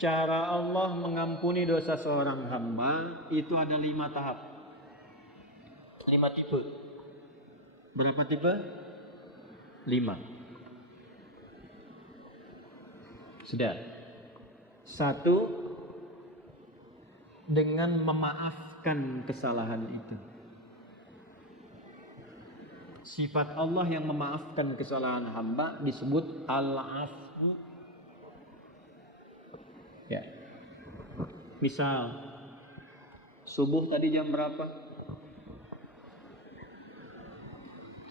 cara Allah mengampuni dosa seorang hamba itu ada 5 tahap, 5 tipe. Berapa tipe? 5. Sudah. 1, dengan memaafkan kesalahan itu. Sifat Allah yang memaafkan kesalahan hamba disebut al-afu. Ya. Misal subuh tadi jam berapa?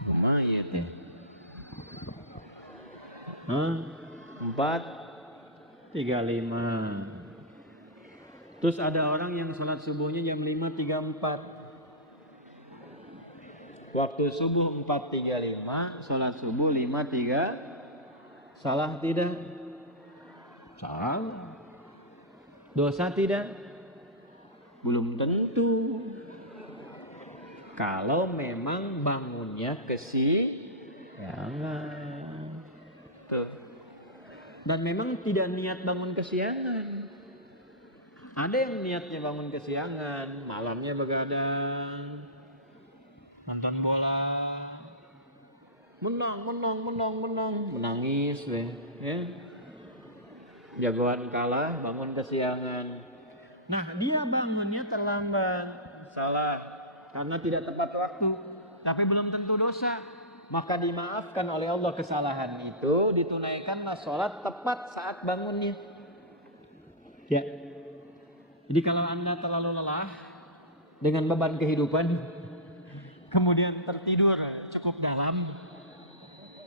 Lumayan ya. 4:35. Terus ada orang yang sholat subuhnya jam 5:34. Waktu subuh 4:35, sholat subuh 5:3. Salah tidak? Salah. Dosa tidak? Belum tentu. Kalau memang bangunnya kesiangan. Tuh. Dan memang tidak niat bangun kesiangan. Ada yang niatnya bangun kesiangan, malamnya begadang, nonton bola, menang, menangis deh, ya. Jagoan kalah, bangun kesiangan. Nah, dia bangunnya terlambat, salah, karena tidak tepat waktu, tapi belum tentu dosa. Maka dimaafkan oleh Allah kesalahan itu, ditunaikanlah sholat tepat saat bangunnya. Ya. Jadi kalau Anda terlalu lelah dengan beban kehidupan, kemudian tertidur cukup dalam,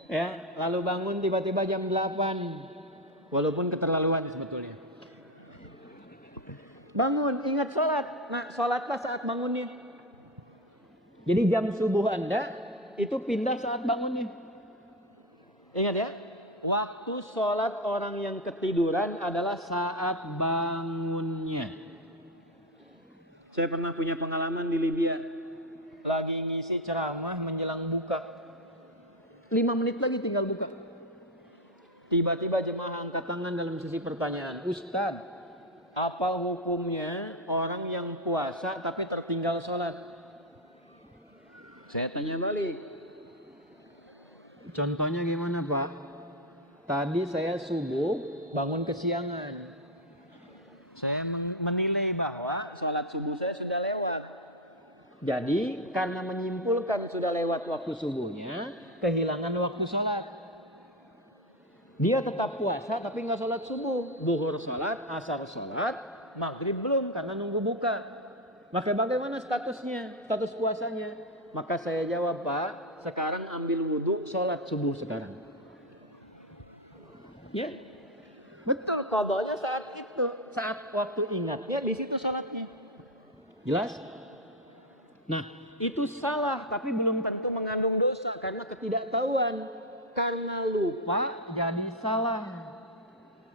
ya, lalu bangun tiba-tiba jam 8, walaupun keterlaluan sebetulnya. Bangun, ingat sholat. Nah, sholatlah saat bangunnya. Jadi jam subuh Anda itu pindah saat bangunnya. Ingat ya, waktu sholat orang yang ketiduran adalah saat bangunnya. Saya pernah punya pengalaman di Libya. Lagi ngisi ceramah menjelang buka. 5 menit lagi tinggal buka. Tiba-tiba jemaah angkat tangan dalam sesi pertanyaan. Ustadz, apa hukumnya orang yang puasa tapi tertinggal sholat? Saya tanya balik. Contohnya gimana Pak? Tadi saya subuh bangun kesiangan. Saya menilai bahwa sholat subuh saya sudah lewat. Jadi karena menyimpulkan sudah lewat waktu subuhnya, kehilangan waktu sholat. Dia tetap puasa tapi nggak sholat subuh. Zuhur sholat, asar sholat, maghrib belum karena nunggu buka. Maka bagaimana statusnya, status puasanya? Maka saya jawab, Pak, sekarang ambil wudhu, sholat subuh sekarang. Ya, betul, qadanya saat itu, saat waktu ingatnya di situ sholatnya. Jelas? Nah, itu salah, tapi belum tentu mengandung dosa karena ketidaktahuan. Karena lupa jadi salah.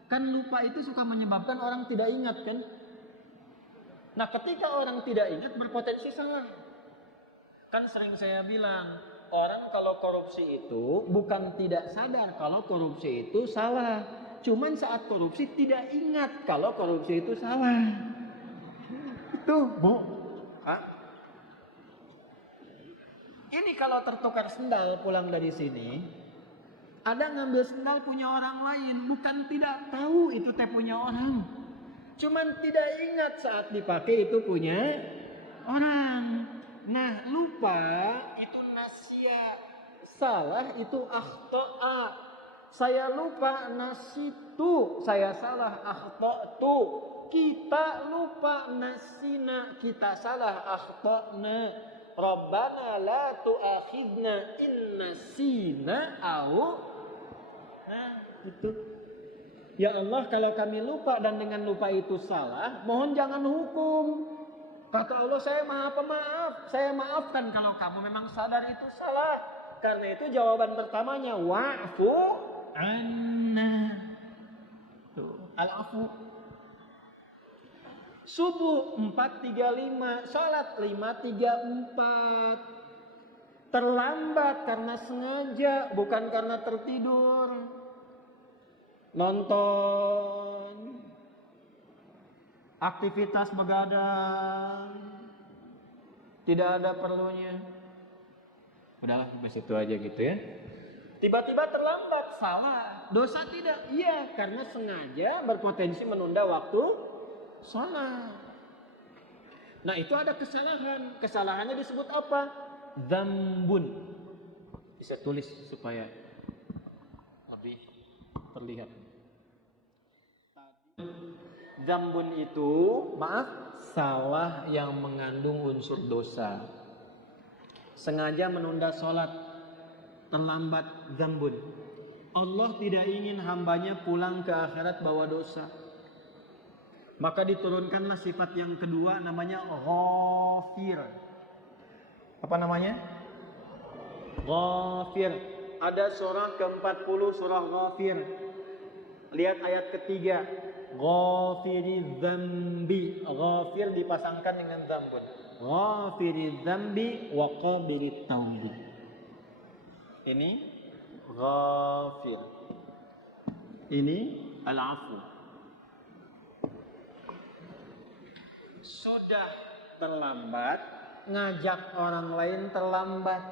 Kan lupa itu suka menyebabkan orang tidak ingat kan? Nah, ketika orang tidak ingat berpotensi salah. Kan sering saya bilang, orang kalau korupsi itu bukan tidak sadar kalau korupsi itu salah. Cuman saat korupsi tidak ingat kalau korupsi itu salah. Itu, Bu. Hah? Ini kalau tertukar sendal pulang dari sini, ada ngambil sendal punya orang lain, bukan tidak tahu itu teh punya orang. Cuman tidak ingat saat dipakai itu punya orang. Nah, lupa itu nasya, salah itu akhta'a. Saya lupa, nasitu, saya salah, akhta'tu. Kita lupa, nasina, kita salah, akhta'na. Rabbana la tu'akhidna in nasina au. Nah, itu. Ya Allah, kalau kami lupa dan dengan lupa itu salah, mohon jangan hukum. Kata Allah, saya maha pemaaf, saya maafkan kalau kamu memang sadar itu salah. Karena itu jawaban pertamanya wa'fu anna. Al-afu. Subuh 4:35, salat 5:34. Terlambat karena sengaja, bukan karena tertidur. Nonton aktivitas begadang, tidak ada perlunya. Udahlah, sampai situ aja gitu ya. Tiba-tiba terlambat, salah. Dosa tidak? Iya, karena sengaja berpotensi menunda waktu salat. Nah, itu ada kesalahan. Kesalahannya disebut apa? Dzambun. Bisa tulis supaya lebih terlihat. Dzambun itu, maaf, salah yang mengandung unsur dosa. Sengaja menunda sholat, terlambat, dzambun. Allah tidak ingin hambanya pulang ke akhirat bawa dosa. Maka diturunkanlah sifat yang kedua, namanya Ghafir. Apa namanya? Ghafir. Ada surah ke-40, surah Ghafir. Lihat ayat ketiga. Ghafiri dzambi. Ghafir dipasangkan dengan dzambun. Ghafiri dzambi wa qabilit taubi. Ini Ghafir. Ini al-afu. Sudah terlambat, ngajak orang lain terlambat.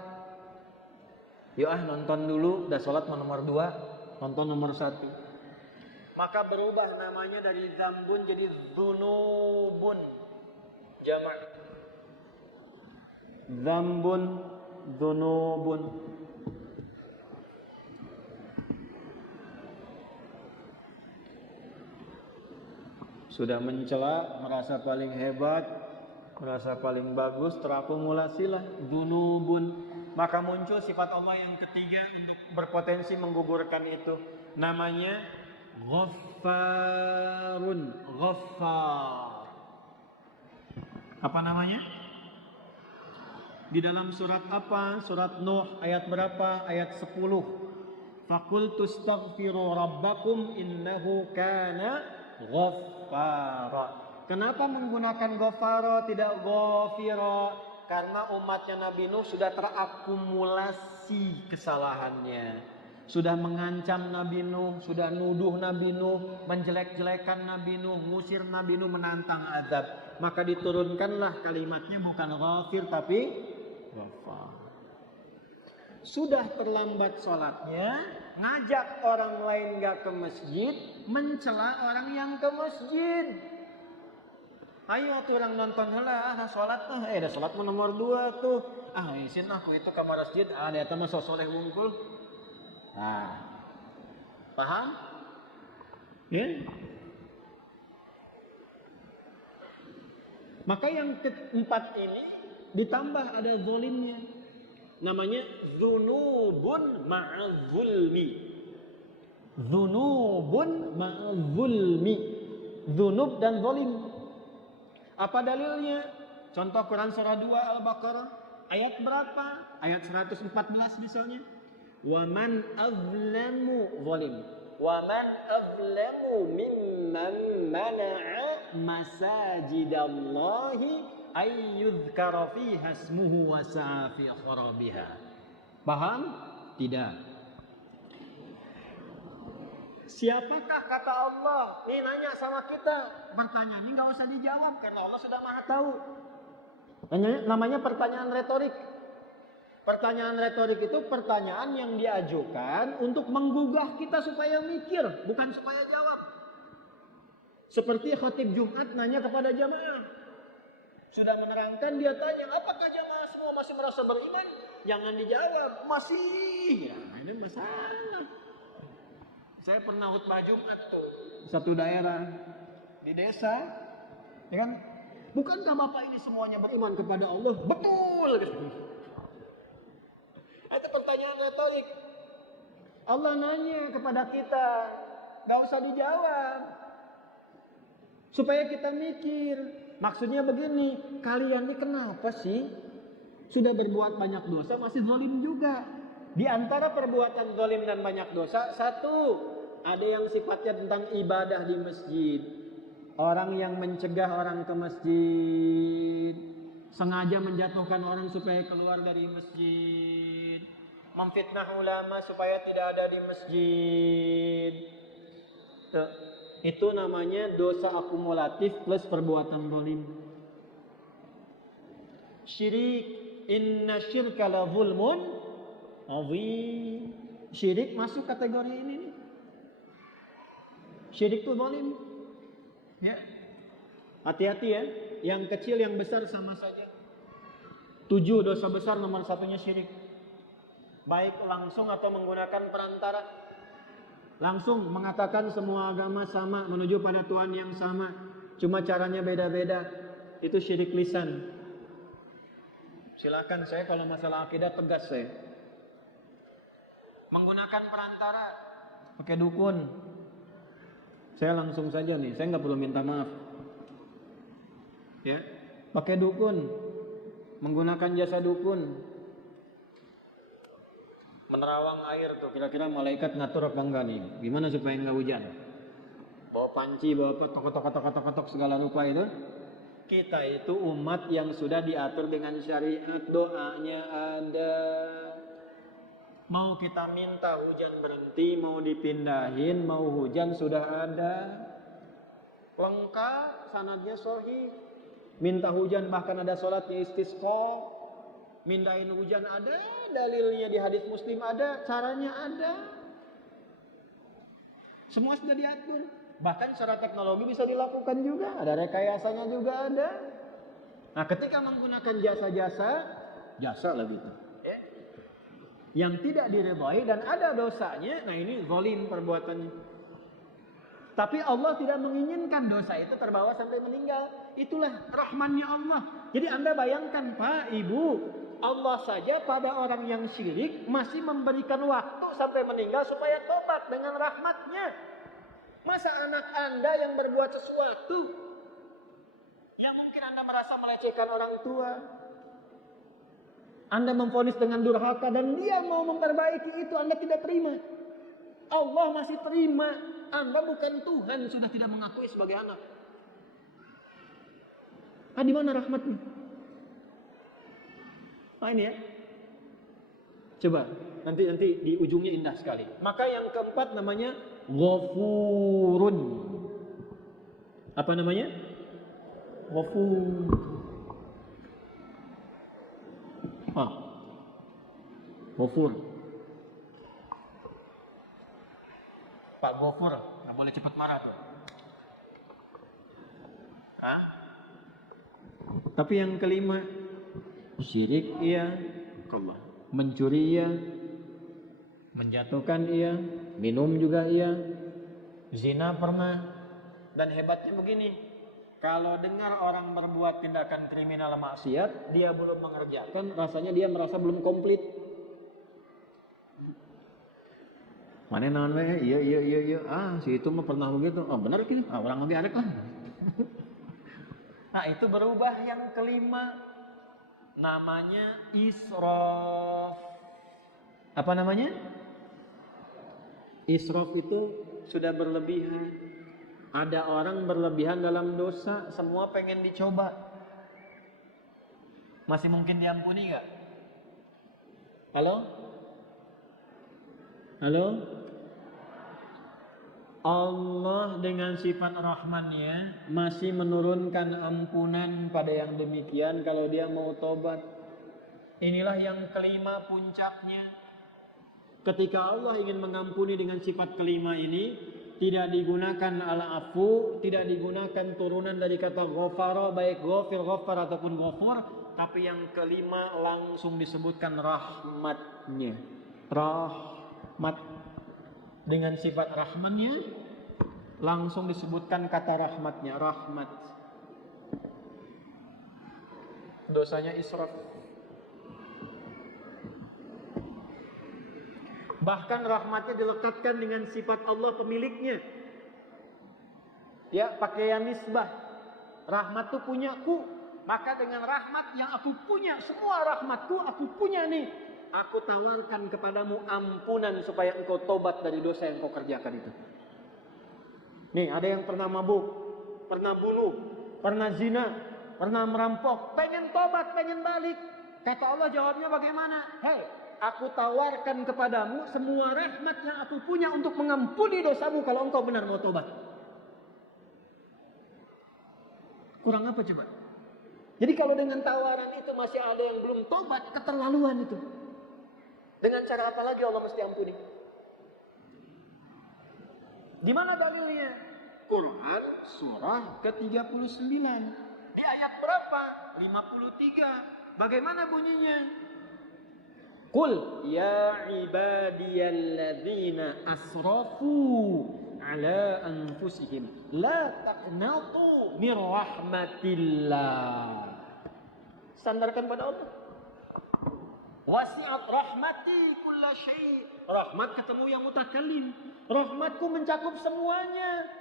Yuk nonton dulu, udah sholat nomor 2, nonton nomor 1. Maka berubah namanya dari dzambun jadi dzunubun. Jamak. Dzambun, dzunubun. Sudah mencela, merasa paling hebat, merasa paling bagus, terakumulasilah dzunubun. Maka muncul sifat Allah yang ketiga untuk berpotensi menggugurkan itu. Namanya Ghaffarun. Ghaffar. Apa namanya? Di dalam surat apa? Surat Nuh ayat berapa? Ayat 10. Faqultu astaghfiru rabbakum innahu kana ghaffara. Kenapa menggunakan ghaffara tidak ghafira? Karena umatnya Nabi Nuh sudah terakumulasi kesalahannya. Sudah mengancam Nabi Nuh, sudah nuduh Nabi Nuh, menjelek-jelekan Nabi Nuh, ngusir Nabi Nuh, menantang azab. Maka diturunkanlah kalimatnya bukan ghafir tapi ghafar. Sudah terlambat sholatnya, ngajak orang lain gak ke masjid, mencela orang yang ke masjid. Ayo tuh orang nonton heula, sholat tuh, dah sholat nomor 2 tuh. Isin aku itu ke masjid, dia mah soleh wungkul. Nah, paham? Ya? Maka yang keempat ini ditambah ada zolimnya. Namanya dzunubun ma'azulmi. Dzunubun ma'azulmi. Dzunub dan zolim. Apa dalilnya? Contoh Quran surah 2 Al-Baqarah. Ayat berapa? Ayat 114 misalnya. Wa man azlamu zalim. Wa man azlamu mimman mana'a masajidallahi ay yudhkara fiha ismuhu wa sa'a fi kharabiha. Paham? Tidak. Siapakah kata Allah? Nih nanya sama kita. Pertanyaan ini nggak usah dijawab karena Allah sudah maha tahu. Namanya pertanyaan retorik. Pertanyaan retorik itu pertanyaan yang diajukan untuk menggugah kita supaya mikir, bukan supaya jawab. Seperti khatib Jumat nanya kepada jamaah. Sudah menerangkan, dia tanya, apakah jamaah semua masih merasa beriman? Jangan dijawab, masih. Nah, ini masalah. Saya pernah khutbah Jumat tuh, satu daerah di desa, ya kan? Bukankah Bapak ini semuanya beriman kepada Allah? Betul. Itu pertanyaan retorik. Allah nanya kepada kita, gak usah dijawab, supaya kita mikir. Maksudnya begini, kalian ini kenapa sih sudah berbuat banyak dosa masih zalim juga? Di antara perbuatan zalim dan banyak dosa, satu, ada yang sifatnya tentang ibadah di masjid. Orang yang mencegah orang ke masjid, sengaja menjatuhkan orang supaya keluar dari masjid, memfitnah ulama supaya tidak ada di masjid. Tuh. Itu namanya dosa akumulatif plus perbuatan zalim. Syirik, inna syirka la zulmun azim. Syirik masuk kategori ini nih. Syirik itu zalim. Ya. Hati-hati ya, yang kecil yang besar sama saja. 7 dosa besar nomor satunya syirik. Baik langsung atau menggunakan perantara. Langsung mengatakan semua agama sama, menuju pada Tuhan yang sama, cuma caranya beda-beda. Itu syirik lisan. Silakan, saya kalau masalah akidah tegas saya. Menggunakan perantara, pakai dukun. Saya langsung saja nih, saya nggak perlu minta maaf. Ya, pakai dukun, menggunakan jasa dukun. Menerawang air tuh, kira-kira malaikat ngatur apa enggak nih? Gimana supaya enggak hujan? Bawa panci, bawa apa, tok segala rupa itu. Kita itu umat yang sudah diatur dengan syariat, doanya ada. Mau kita minta hujan berhenti, mau dipindahin, mau hujan sudah ada. Lengkap, sanadnya sahih. Minta hujan bahkan ada sholatnya istisqa. Mindahin hujan ada, dalilnya di hadis Muslim ada, caranya ada. Semua sudah diatur. Bahkan secara teknologi bisa dilakukan juga, ada rekayasanya juga ada. Nah, ketika menggunakan jasa lebih itu. Yang tidak diridhai dan ada dosanya, nah ini zalim perbuatannya. Tapi Allah tidak menginginkan dosa itu terbawa sampai meninggal. Itulah rahmannya Allah. Jadi Anda bayangkan Pak, Ibu, Allah saja pada orang yang syirik masih memberikan waktu sampai meninggal supaya tobat dengan rahmatnya. Masa anak Anda yang berbuat sesuatu yang mungkin Anda merasa melecehkan orang tua, Anda memvonis dengan durhaka dan dia mau memperbaiki itu, Anda tidak terima. Allah masih terima. Anda bukan Tuhan, sudah tidak mengakui sebagai anak. Di mana rahmatnya? Nah ini ya. Coba nanti di ujungnya indah sekali. Maka yang keempat namanya Ghafurun. Apa namanya? Ghafur. Ghafur. Pak Ghafur, nggak boleh cepat marah tuh. Tapi yang kelima, syirik iya, mencuri iya, menjatuhkan iya, minum juga iya, zina pernah. Dan hebatnya begini, kalau dengar orang berbuat tindakan kriminal maksiat, dia belum mengerjakan, rasanya dia merasa belum komplit. Mana namanya? Iya. Si itu mah pernah begitu. Benar gini. Orang lebih adek lah. Nah, itu berubah yang kelima. Namanya israf. Apa namanya? Israf itu sudah berlebihan. Ada orang berlebihan dalam dosa, semua pengen dicoba. Masih mungkin diampuni gak? Halo? Allah dengan sifat rahmannya masih menurunkan ampunan pada yang demikian kalau dia mau tobat. Inilah yang kelima puncaknya. Ketika Allah ingin mengampuni dengan sifat kelima ini, tidak digunakan al-afu, tidak digunakan turunan dari kata ghafara, baik ghafir, ghafar ataupun ghafur, tapi yang kelima langsung disebutkan rahmatnya. Rahmat. Dengan sifat rahmannya langsung disebutkan kata rahmatnya, rahmat. Dosanya israf. Bahkan rahmatnya dilekatkan dengan sifat Allah pemiliknya. Ya, pakaian nisbah. Rahmat itu punyaku. Maka dengan rahmat yang aku punya, semua rahmatku aku punya nih. Aku tawarkan kepadamu ampunan supaya engkau tobat dari dosa yang kau kerjakan itu. Nih, ada yang pernah mabuk, pernah bunuh, pernah zina, pernah merampok, pengen tobat, pengen balik. Kata Allah jawabnya bagaimana? Hei, aku tawarkan kepadamu semua rahmat yang aku punya untuk mengampuni dosamu kalau engkau benar mau tobat. Kurang apa coba? Jadi kalau dengan tawaran itu masih ada yang belum tobat, keterlaluan itu. Dengan cara apa lagi Allah mesti ampuni? Di mana dalilnya? Quran surah ke-39. Di ayat berapa? 53. Bagaimana bunyinya? Qul ya ibadiyalladzina asrafu ala anfusihim la taqnatu mir rahmatillah. Sandarkan pada Allah. Wasi'at rahmati kulla syai'. Rahmat ketemu yang mutakallim. Rahmatku mencakup semuanya.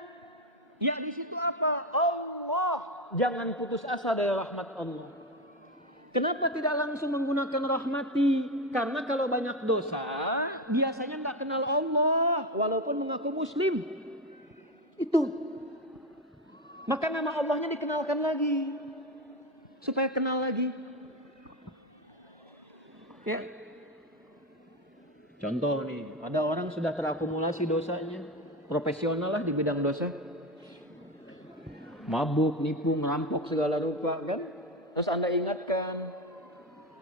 Ya di situ apa? Allah. Jangan putus asa dari rahmat Allah. Kenapa tidak langsung menggunakan rahmati? Karena kalau banyak dosa, biasanya nggak kenal Allah, walaupun mengaku Muslim. Itu. Maka nama Allahnya dikenalkan lagi, supaya kenal lagi. Ya. Contoh nih, ada orang sudah terakumulasi dosanya, profesional lah di bidang dosa, mabuk, nipu, ngerampok segala rupa, kan? Terus Anda ingatkan,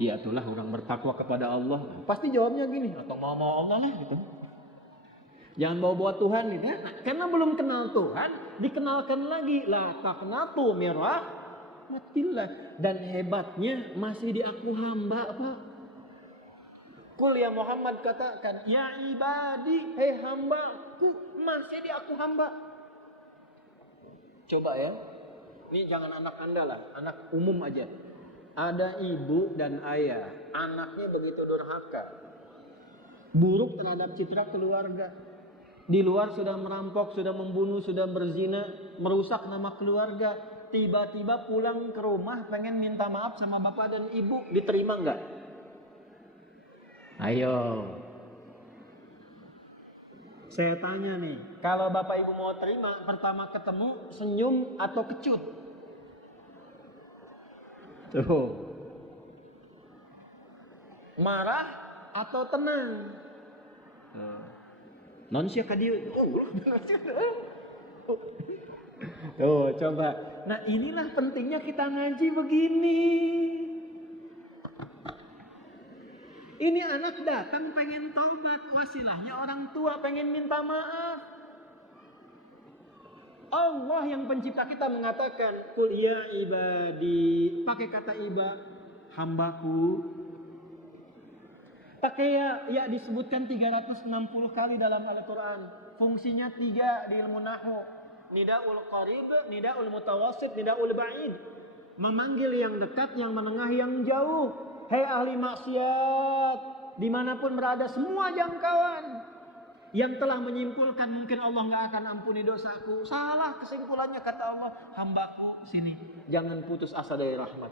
ya itulah orang bertakwa kepada Allah. Pasti jawabnya gini, atau mau Allah lah gitu. Jangan bawa Tuhan gitu ya. Nah, karena belum kenal Tuhan, dikenalkan lagi. La taqnatu mir rahmatillah. Dan hebatnya masih diaku hamba, Pak. Qul ya Muhammad, katakan, ya ibadi, hei hambaku, masih diaku hamba. Coba ya. Ini jangan anak Anda lah, anak umum aja. Ada ibu dan ayah, anaknya begitu durhaka, buruk terhadap citra keluarga. Di luar sudah merampok, sudah membunuh, sudah berzina, merusak nama keluarga. Tiba-tiba pulang ke rumah pengen minta maaf sama bapak dan ibu, diterima nggak? Ayo. Saya tanya nih, kalau bapak ibu mau terima, pertama ketemu senyum atau kecut? Tuh. Marah atau tenang? Non sia kadieu. Tuh, coba. Nah, inilah pentingnya kita ngaji begini. Ini anak datang pengen taubat, wasilahnya orang tua pengen minta maaf. Allah yang pencipta kita mengatakan, Qul ya ibadi, pakai kata iba, hambaku. Pakai ya disebutkan 360 kali dalam Al-Quran. Fungsinya 3 di ilmu nahwu. Nidaul qarib, nidaul mutawassit, nidaul ba'id. Memanggil yang dekat, yang menengah, yang jauh. Hei ahli maksiat, dimanapun berada, semua jangkauan. Yang telah menyimpulkan mungkin Allah nggak akan ampuni dosaku. Salah kesimpulannya, kata Allah, hambaku sini, jangan putus asa dari rahmat.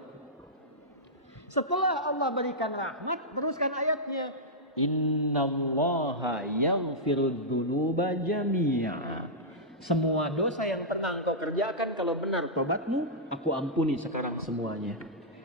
Setelah Allah berikan rahmat, teruskan ayatnya, innallaha yaghfirudz dzunuba jami'a. Semua dosa yang pernah engkau kerjakan, kalau benar tobatmu, aku ampuni sekarang semuanya.